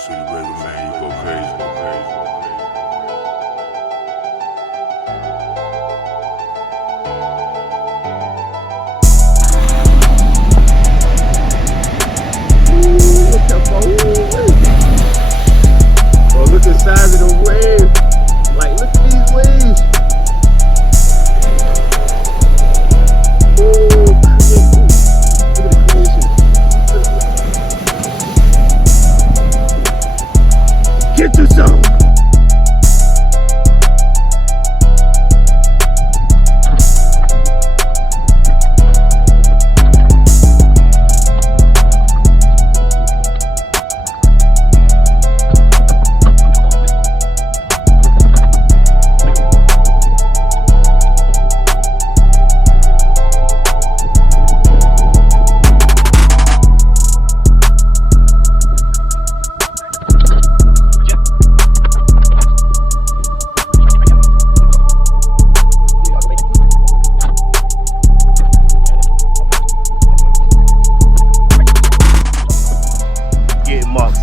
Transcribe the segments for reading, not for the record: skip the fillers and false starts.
City, baby, man, you go crazy, go crazy, go crazy. Oh, look at the size of the wave. Like, look at these waves. Ooh, look at the creation. Get you some.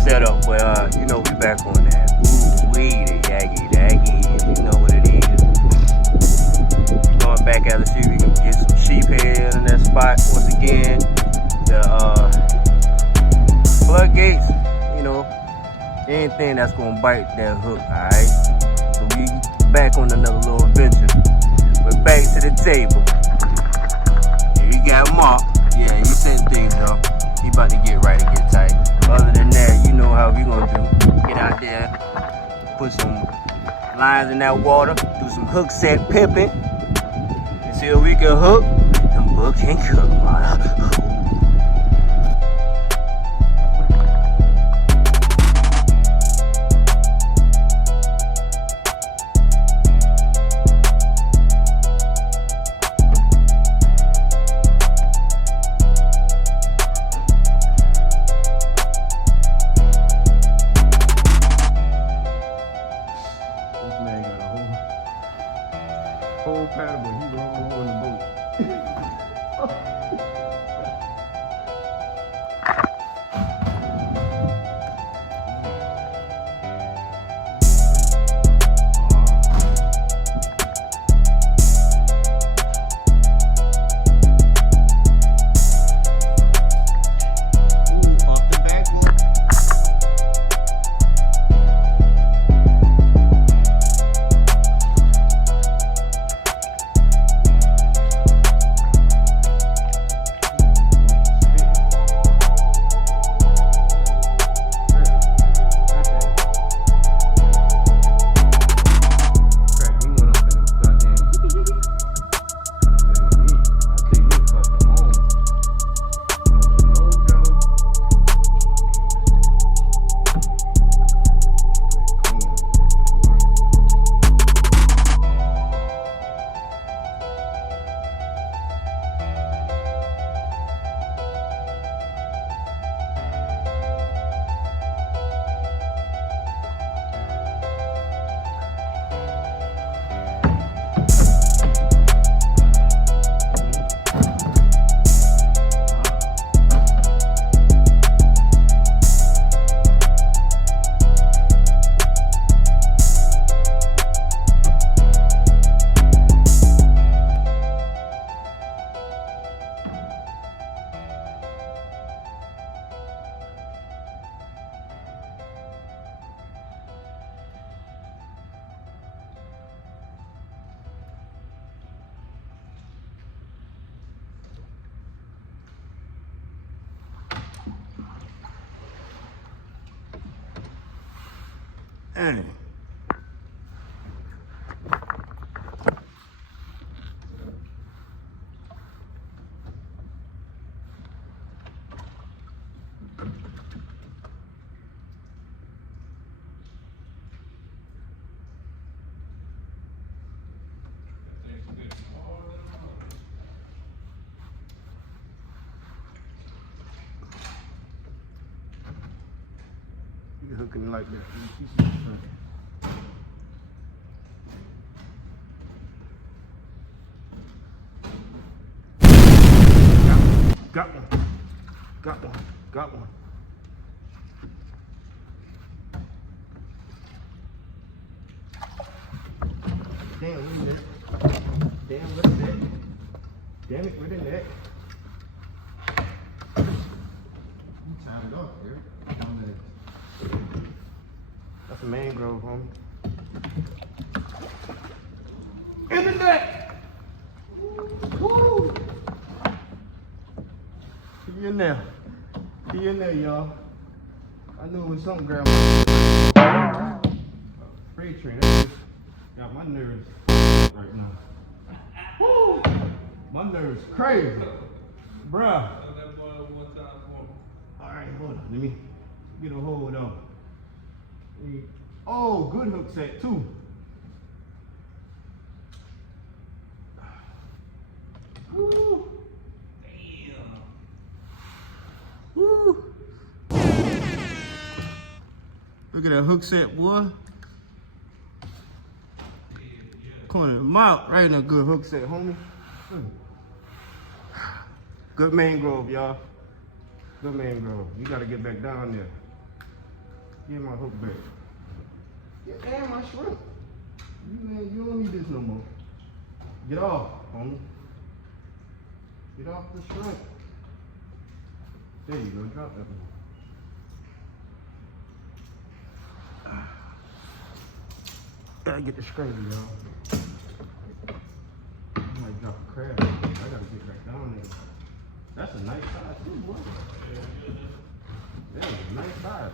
Set up where you know we back on that. Ooh wee, the yaggy, you know what it is. Going back out to see if we can get some sheephead in that spot once again. The floodgates, you know, anything that's gonna bite that hook, alright? So we back on another little adventure. We're back to the table. Here you got Mark. Yeah, he setting things up. He about to get right and get tight. Other than that, you know how we gonna do. Get out there, put some lines in that water, do some hook set pimping, until we can hook, and book and cook. Whole paddle, but he wrong on the boat. Hey. You're hooking like that. Got one. Got one. Damn, where's that? Damn, where's that? Damn it, where's that? You tied it off here. That's a mangrove, homie. In the net! Woo! He in there. He in there, y'all. I knew it was something, grandma. Freight train. That just got my nerves right now. Woo! My nerves crazy. Bruh. Alright, hold on. Let me get a hold on. Oh, good hook set too. Woo. Damn. Woo. Look at that hook set, boy. Corner of the mouth, right in a good hook set, homie. Good mangrove, y'all. Good mangrove. You gotta get back down there. Get my hook back. Yeah, and my shrimp. You don't need this no more. Get off, homie. Get off the shrimp. There you go, drop that one. Gotta get the scraper, y'all. I might drop a crab. I gotta get back down there. That's a nice size too, boy. That is a nice size.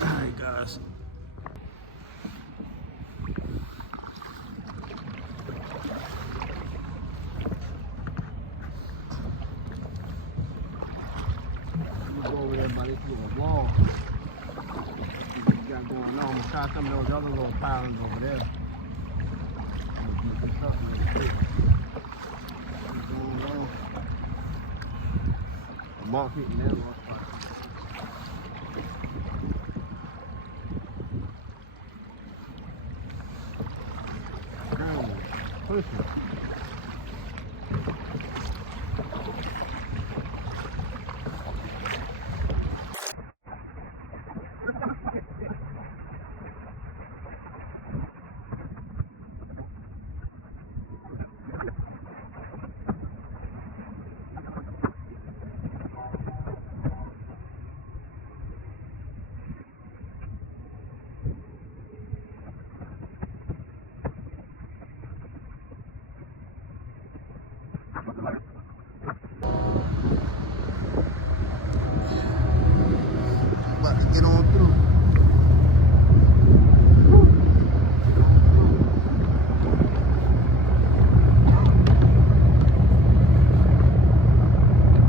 Alright, guys. Over there by this little wall. See what you got going on. I'm gonna try some of those other little pilings over there. I'm off hitting that one. Push it. About to get on through.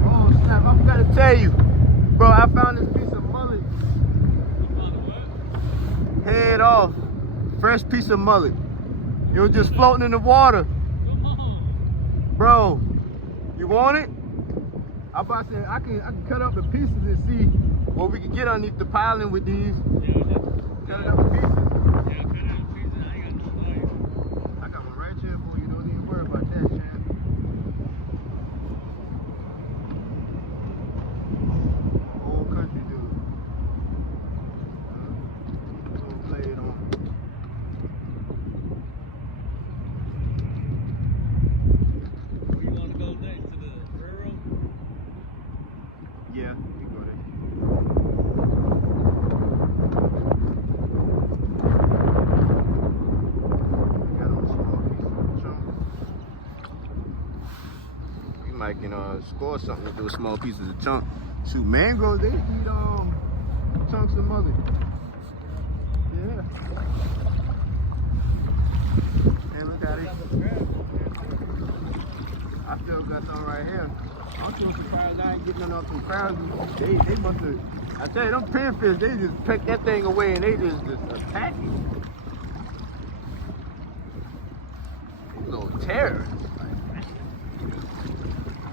Oh snap, I forgot to tell you. Bro, I found this piece of mullet. Head off. Fresh piece of mullet. It was just floating in the water. Bro, you want it? I about to say I can cut up the pieces and see what we can get underneath the piling with these. Cut it up in pieces. I got one right here for you. Don't even worry about that, champ. Whole country dude. Little blade on. Where you want to go next? To the railroad? Yeah, we go there. Got on a small piece of chunk. We might can score something with those small pieces of chunk. Shoot, mangoes, they eat chunks of mullet. Yeah. And look at it. I still got some right here. I'm still surprised I ain't getting none of some crowds. They must have, I tell you, them pinfish, they just pick that thing away and they just attack you. These little terrorists.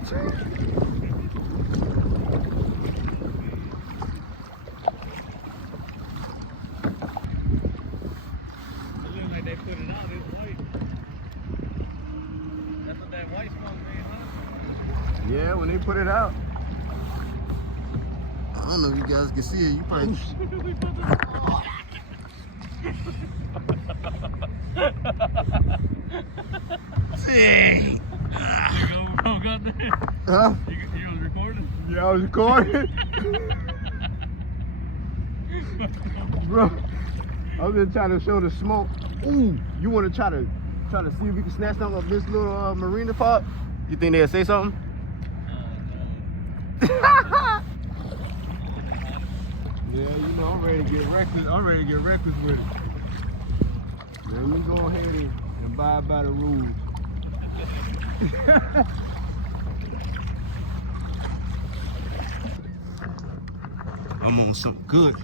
Terrorists. It looks like they put it out. It's white. That's what that white smoke made, huh? Yeah, when they put it out. don't know if you guys can see it. You probably. See. Oh, goddamn. Huh? You was recording? Yeah, I was recording. Bro, I was just trying to show the smoke. Ooh, you want to try to see if we can snatch something of this little marina park? You think they'll say something? Yeah, you know, I'm ready to get reckless. I'm ready to get reckless with it. Man, you go ahead and abide by the rules. I'm on something good.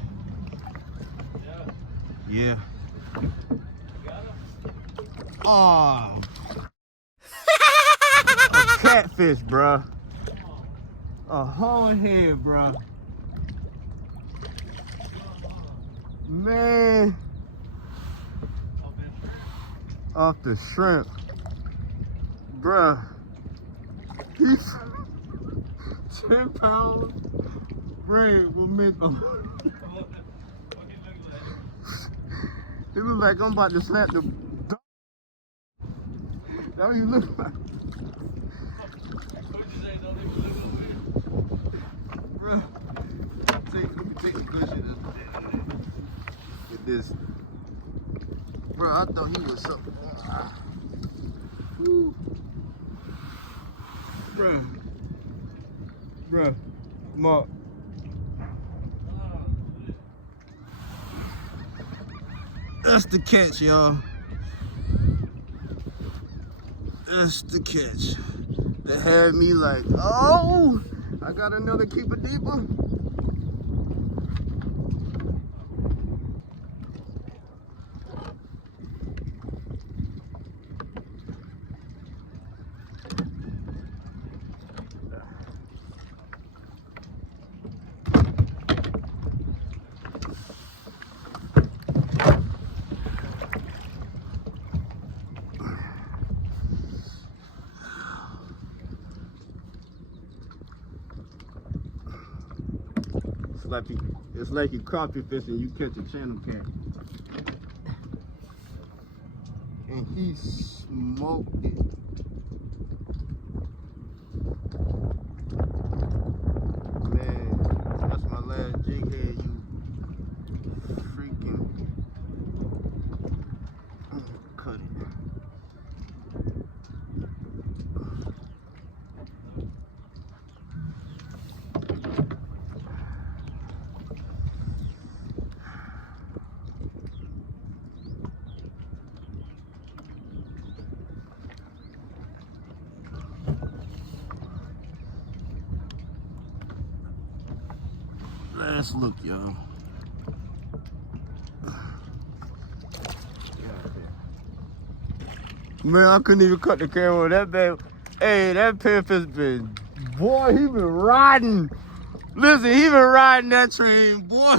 Yeah. Oh. A catfish, bruh. A whole head, bruh. Man. Off the shrimp. Bruh. He's 10 pounds. Bread will make them. It look like I'm about to slap the. That's what you look like. Bro, take a picture of this. Bro, I thought he was so. Bro, Mark. That's the catch, y'all. That's the catch. That had me like, oh, I got another keeper deeper. It's like you crappie fish and you catch a channel cat. And he smoked it. Man, that's my last jig head, you freaking cut it. Last look, y'all. Man, I couldn't even cut the camera on that bad. Hey, that pinfish been, boy, he been riding. Listen, he been riding that train, boy.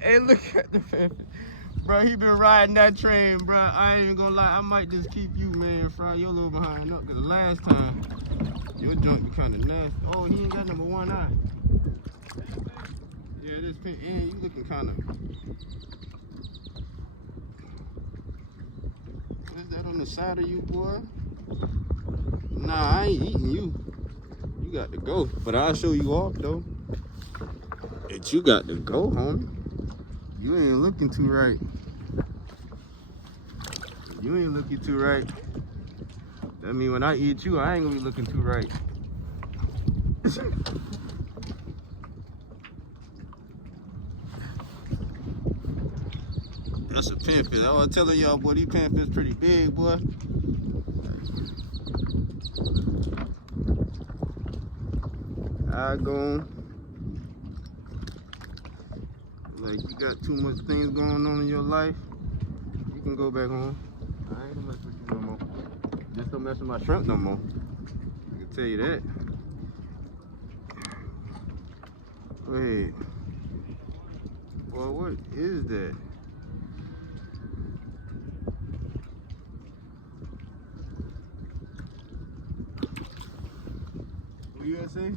Hey, look at the pinfish. Bro, he been riding that train, bro. I ain't even gonna lie, I might just keep you, man, fry your little behind up. Cause last time, your joint be kinda nasty. Oh, he ain't got number one eye. Yeah, this pin, and you looking kind of. What is that on the side of you, boy? Nah, I ain't eating you. You got to go, but I'll show you off though. But you got to go, homie. You ain't looking too right. You ain't looking too right. That mean when I eat you, I ain't gonna be looking too right. That's a pinfish. I was telling y'all, boy, these pinfish pretty big, boy. I go. Like you got too much things going on in your life, you can go back home. I ain't gonna mess with you no more. Just don't mess with my shrimp no more. I can tell you that. Wait. Well, what is that? What you gonna say?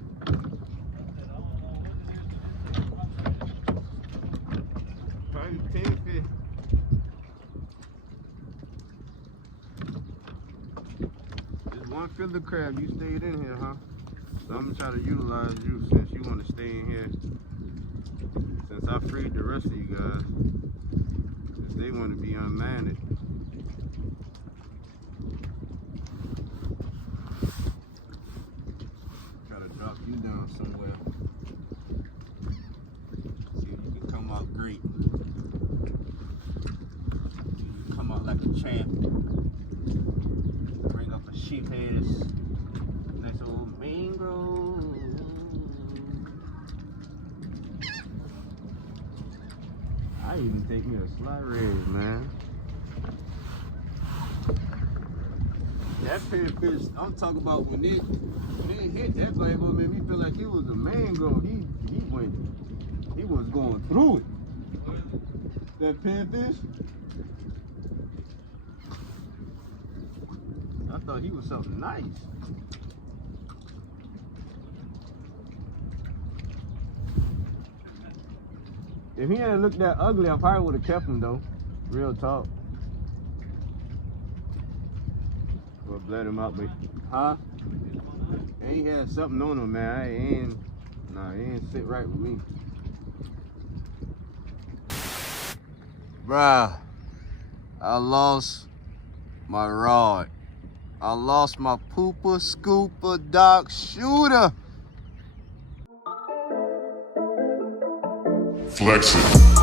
Right, 10 fish. There's one fiddler crab. You stayed in here, huh? So I'm gonna try to utilize you since you want to stay in here. Since I freed the rest of you guys, since they want to be unmanned. Try to drop you down somewhere. See if you can come out great. You come out like a champ. Bring up a sheephead. Nice old mangrove. I even take me a sly rig, man. That pinfish, I'm talking about when it hit, that thing gonna make me feel like it was a mangrove. He was going through it. That pinfish. I thought he was something nice. If he hadn't looked that ugly, I probably would have kept him though. Real talk. Or bled him out, but huh? He had something on him, man. He ain't sit right with me. Bruh, I lost my rod. I lost my pooper scooper dock shooter. Flexing.